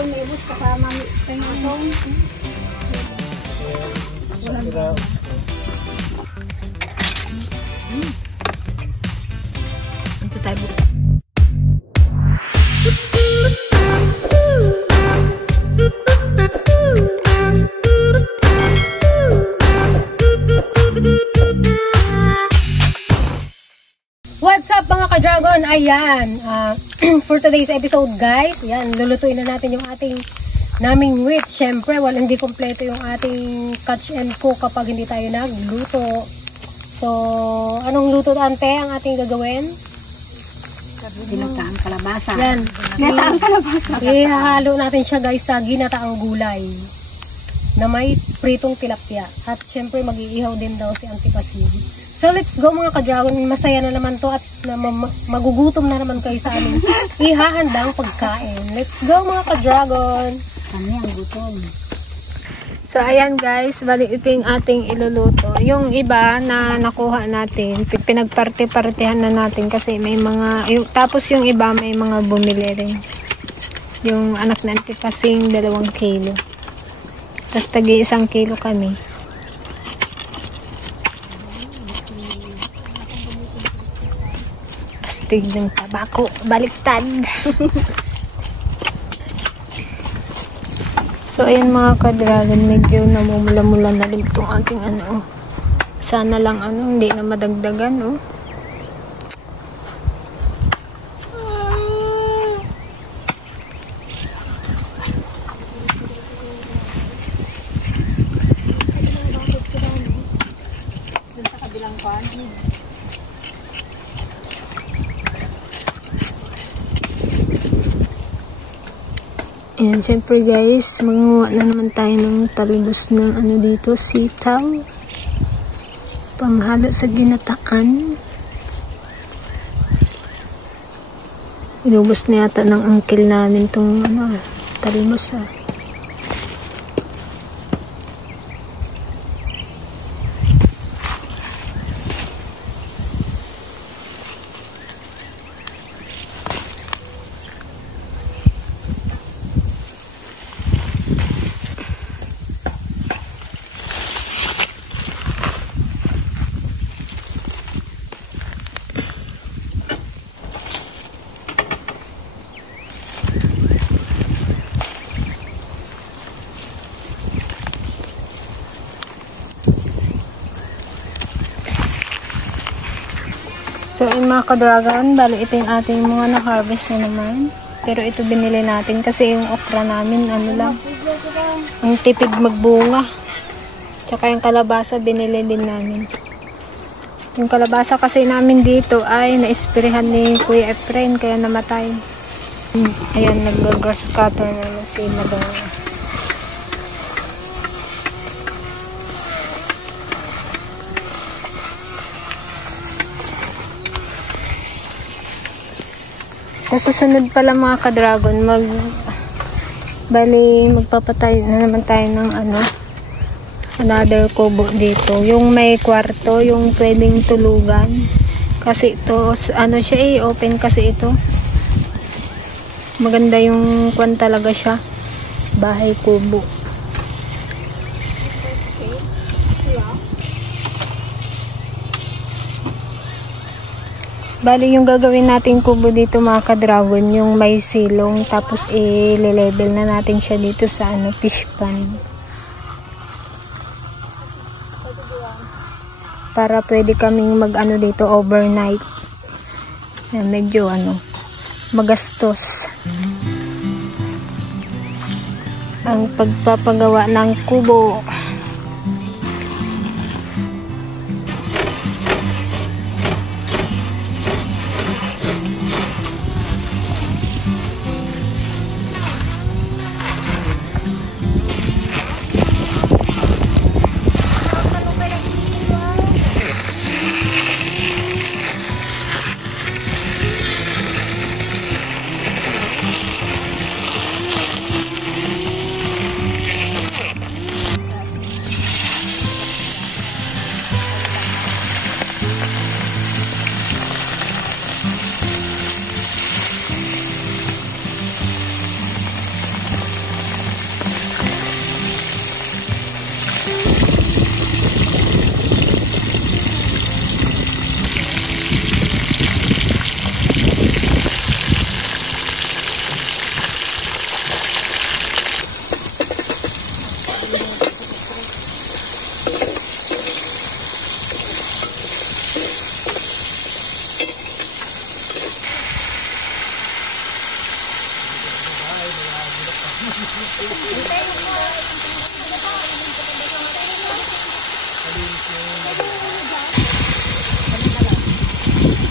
ito may ibus pa mami pengotong. Wala. Ito tayo. What's up mga ka-dragon? Ayan, for today's episode guys, ayan, lulutuin na natin yung ating naming wheat. Siyempre, hindi kompleto yung ating catch and cook kapag hindi tayo nagluto. So, anong luto ante ang ating gagawin? Ginataang kalabasa. Yan. Ginataang kalabasa. Ihahalo natin siya guys sa ginataang gulay na may pritong tilapia. At siyempre, mag-iihaw din daw si Auntie Pasig. So, let's go mga ka-dragon. Masaya na naman to at magugutom na naman kayo sa amin. Ihahandang pagkain. Let's go mga ka-dragon. Kami ang gutom. So, ayan guys. Bali, ito yung ating iluluto. Yung iba na nakuha natin, pinagparte-partehan na natin kasi may mga, tapos yung iba may mga bumili rin. Yung anak na Auntie Pasing, 2 kilo. Tapos tagi 1 kilo kami. Ng tabako, baliktad. So ayan mga ka-dragon, medyo namumula-mula na rin itong ating sana lang hindi na madagdagan Sa kabilang kwan. Ayan, syempre guys, manguha na naman tayo ng talbos ng dito, sitaw. Panghalo sa ginataan. Inubos na yata ng uncle namin itong talbos . So, yung mga ka-dragon, bali ito yung ating mga na-harvest na naman. Pero ito binili natin kasi yung okra namin, lang, ang tipid magbunga. Tsaka yung kalabasa, binili din namin. Yung kalabasa kasi namin dito ay na-isprehan ni Kuya Efren, kaya namatay. Ayan, nag-grass cutter na si Madonna. Sa susunod pala mga ka-dragon, magpapatay na naman tayo ng another kubo dito. Yung may kwarto, yung pwedeng tulugan. Kasi ito, siya open kasi ito. Maganda yung kwan talaga siya. Bahay kubo. Bali yung gagawin natin kubo dito mga ka-dragon, yung may silong, tapos i-level na natin siya dito sa fish pond. Para pwede kaming dito overnight. Yan, medyo magastos. Ang pagpapagawa ng kubo.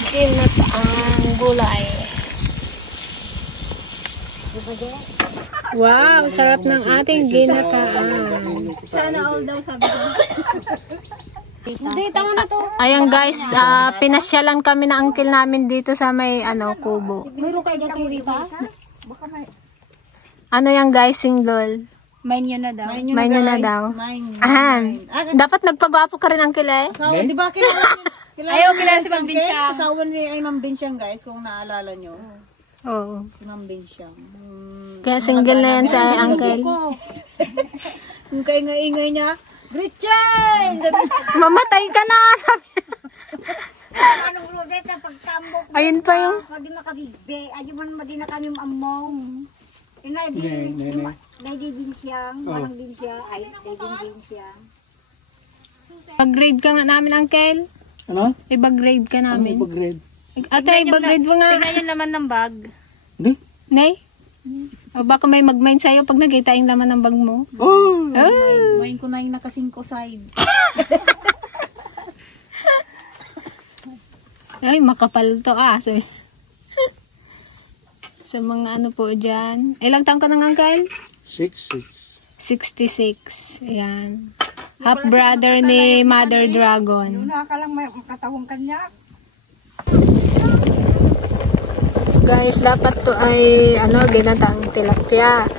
Ginataang gulay. Wow, sarap ng ating ginataan. Sana all daw sabi ko. Hindi, tama na to. Ayan guys, pinasyalan kami na uncle namin dito sa may kubo. Mayroon kayo dyan kay Rita? Ano yan guys, single? Mine yun na daw. Mine na daw. Dapat nagpagwapo ka rin uncle eh. So, di ba kilala Ayaw kilala si Ma'am Binsyang. Kasawa ni ay Ma'am Binsyang guys, kung naalala nyo. Oo. Si Ma'am Binsyang. Kaya single na yan sa uncle. Yung kaingay-ingay niya, Gretchen! Mamatay ka na, sabi. Anong rudeta pagtambok Ayun pa yung... madi makabibe ayo man madi na kami among ina di din siyang walang din siya ay din siya Pag-grade ka nga namin uncle. Ano? Iba-grade ka namin. Ano pag-grade? Ate, iba-grade mo nga. Tingnan yung laman ng bag. Hindi? Nay? O baka may mag-mind sa'yo pag nakita yung laman ng bag mo. Oh! Oh. Main ko na yung naka-5 side. Ay, makapal to sabi. Sa mga ano po dyan. Ilang taong ka nang uncle? 6. 66. Ayan. Half brother ni Mother Dragon. nakakalang may katawang kanya Guys, dapat to ay ginataang tilapia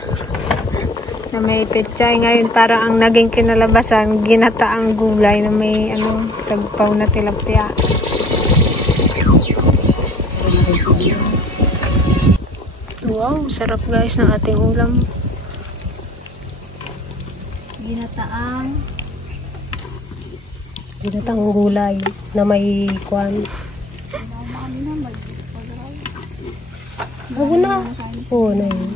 na may pechay. Ngayon para ang naging kinalabasan, ginataang gulay na may sagpaw na tilapia. Wow, sarap guys ng ating ulam. Ginataang gulay na may kwan. Bago na. Oo na yun.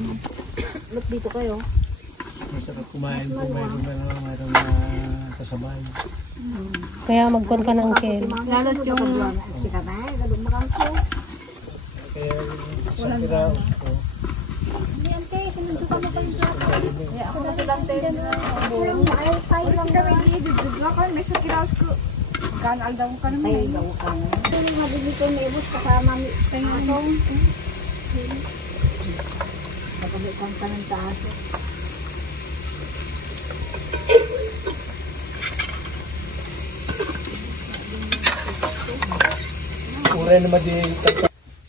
Look dito kayo. Masarap kumain kung mayroon na kasabay. Kaya magkon ka ng kel. Lalot yung... Wala na.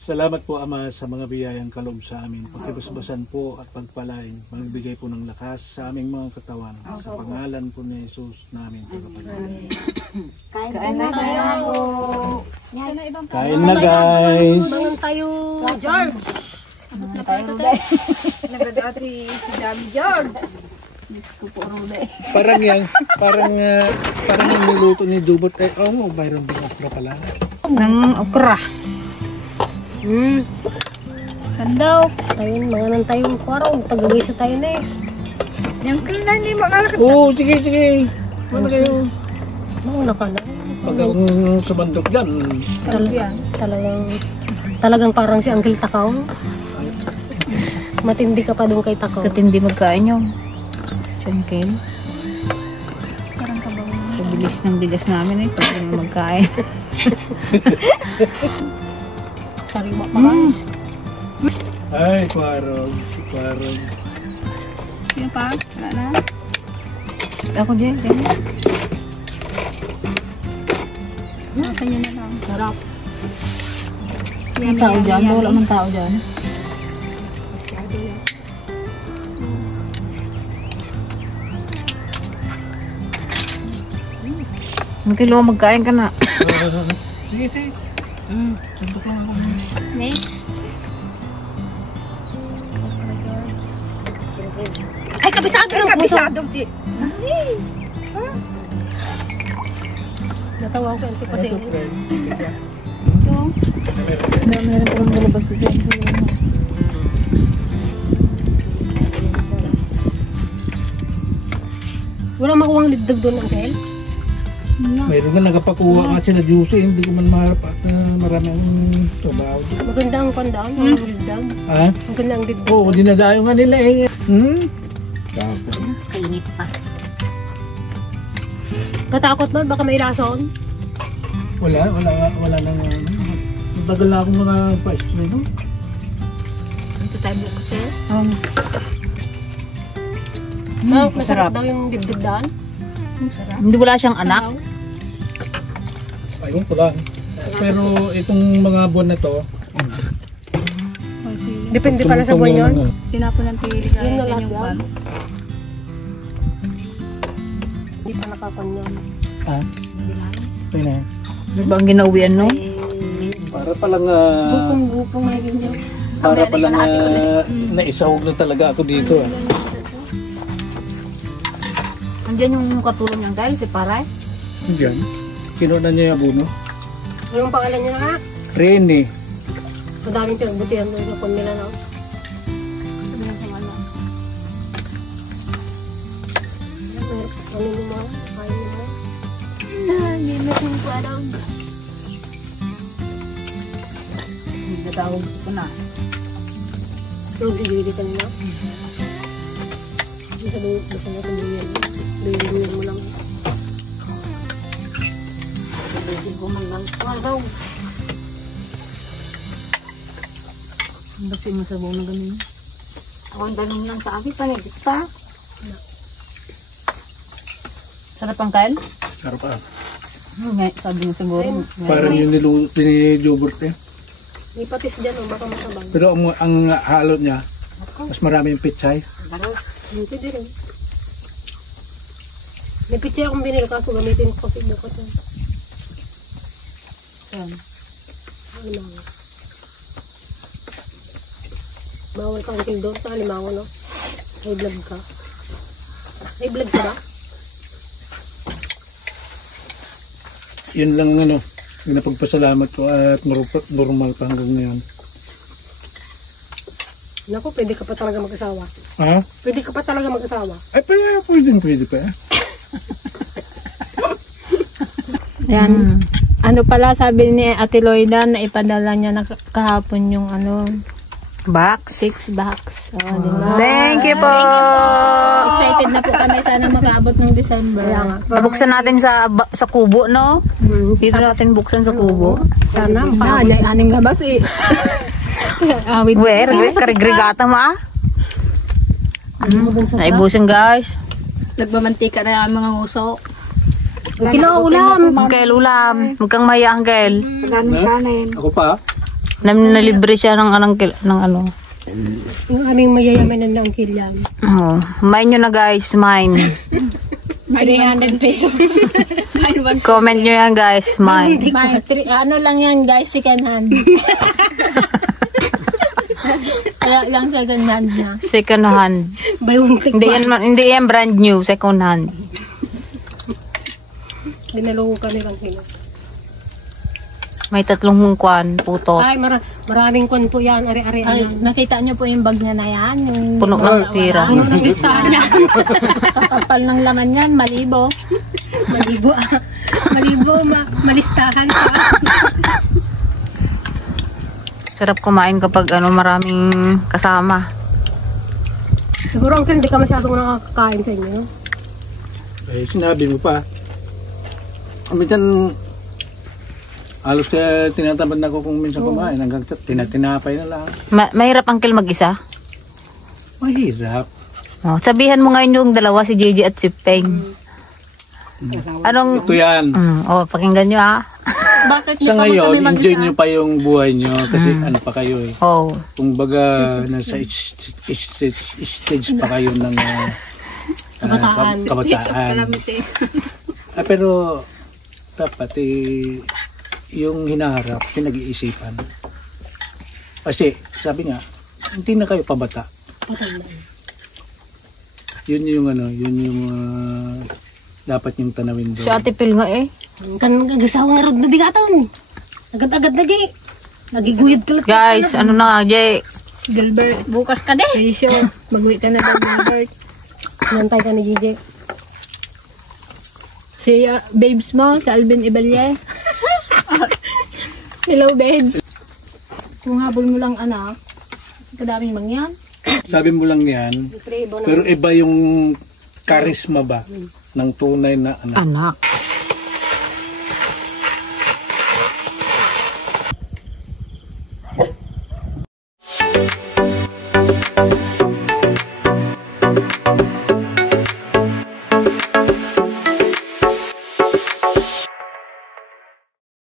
Salamat po Ama sa mga biyayang kaloob sa amin. Pagkibasbasan po at pagpalain, magbigay po ng lakas sa aming mga katawan. Sa pangalan po ni Jesus namin. kain na tayo Kain na guys! Bangon tayo. George nagdadati si Dami George Parang niluto ni Dubot. Mayroon din okra pala. Ng okra. Sandaw. Tayo, mga nang tayong kwarong. Tagagay sa tayo next. yung kailan ni makalakit Oo, sige. Ano kayo? Mauna ka na. Pag ang sumandok dyan. Talagang parang si Uncle Takaw. Matindi ka pa doon kay Takaw. Katindi magkain yung Uncle. Sa bilis ng bigas namin pag magkain. Sariwa pa guys. Ay, Kwarog. Si Kwarog. Yung pa? Wala na? Ako dyan. Kanya na lang. Sarap. May tao dyan? Wala man tao dyan. Ang kilo magkain ka na. Sige. Next. Ay, kabisado ng puso. Natawa ko yung kasi. Ito. Meron ko lang malabas dyan. Walang makuwang ligdag doon, Uncle. Mayroon na nagapakuha nga sila Juicy. Hindi ko man maharap at maraming trabaho. Maganda ang kandaan, ang ligdag. Ha? Maganda ang ligdag. Oo, dinadayo nga nila eh. Kainit pa. Katakot ba? Baka may rason? Wala nang matagal na akong mga pa-spray no? Ito tayo bukas eh. Masarap. Masarap daw yung dibdib daan. Hindi wala siyang anak. Ayun ko lang. Pero itong mga buwan na to, Depende pala sa buwan yun. Tinapon ng pili ka. Yun na lahat yan. Hindi pa nakakanyan. ha? Ito na. Ano ba ang ginauwian, no? Para palang Bukong may ganyan. para palang naisahog na talaga ako dito. Andiyan yung katulong niyang guys, si Paray. Diyan. Kinuha niya yung abuno. Anong pangalan niya na? Rene. Madaming pinagbutihan doon sa pamilya na. Ano mo mo? Ayaw mo mo? Hindi na kung parang. Natawag ko na. Pero gigili ka nila. Hindi sa doon, basta na tumingin. Tumingin mo lang. Tumigil ko man lang. Araw. Ang basi mo sa buong na ganun. Ako ang tanong lang sa akin, panigit pa. Sarap ang kain? Sarap pa. Sabi mo siguro. Parang yung nilujubert eh. May patis dyan, oh, baka masabang. Pero ang halo niya, mas maraming pitsay. Hindi din. May pitya akong binili kaso gamitin ko kasi bukas yun. Yan. Alimango. Bawal ka until doon sa alimango, no? High blood ka. High blood ka ba? Yun lang ano, yung napagpasalamat ko at normal pa hanggang ngayon. Naku, pwede ka pa talaga mag-asawa. Ha? Pwede ka pa talaga mag-asawa. Ay, pwede pa eh. Yan. Ano pala sabi ni Ate Loida na ipadala niya na kahapon yung ano, Box. 6 box. Oh, diba? Thank you po. Excited na po kami sana makaabot ng December. Nabuksan natin sa kubo, no? Dito natin buksan sa kubo. Sana makaabot. Aning gabas eh. Awit. Where? Karigregata ma? Naibusin guys. Nagmamantika na yung mga usok. Kilo ulam. Angkel ulam. Huwag kang maya, Angkel. Kanin. Ako pa? Nalibre siya ng ano. Yung aming mayayaman na lang kilyan. Oh, mine nyo na guys. Mine. 300 pesos. Comment nyo yan guys. Mine. Ano lang yan guys, second hand. Kaya lang second hand na. Second hand. Hindi yan brand new. Second hand. Dinalungo kami lang sila. May 3 kwan. Putot. Ay, maraming kon po yan. Ari-ari Ay, yan. nakita niyo po yung bag niya na yan. Yung Puno ng tira. Ano ng listahan niya? kapal ng laman yan, malibo. Malibo. Malistahan pa. Sarap kumain kapag maraming kasama. Siguro ang hindi ka masyadong nakakakain sa inyo. Eh, sinabi mo pa. Minsan, halos tinatamad na ako kung minsan kumain. Hanggang tinapay na lang. Mahirap Angkel mag-isa? Mahirap. Oh, sabihan mo ngayon yung dalawa, si Gigi at si Peng. Anong... Ito yan. Pakinggan nyo ah. Bakit Sa ngayon, enjoy nyo pa yung buhay nyo kasi ano pa kayo eh. Oh. Kung baga, nasa stage pa kayo ng kabataan. Pero, dapat yung hinaharap, pinag-iisipan. Kasi, sabi nga, hindi na kayo pabata. Yun yung dapat yung tanawin doon. Si Ate Pil nga eh. Kan gasawa nga rod na bigatan. Agad-agad lagi. Nagiguyod ka lang. Guys, ano na nga, Jay? Gilbert, bukas ka de. Risyo, mag-uwi ka na daw, Gilbert. Nantay ka ni Gigi. Si babes mo, si Alvin Ibalye. Hello babes. Kung habol mo lang anak, kadaming mangyan. Sabi mo lang yan, Siyempre, iba na. pero iba yung karisma ba ng tunay na anak. Anak.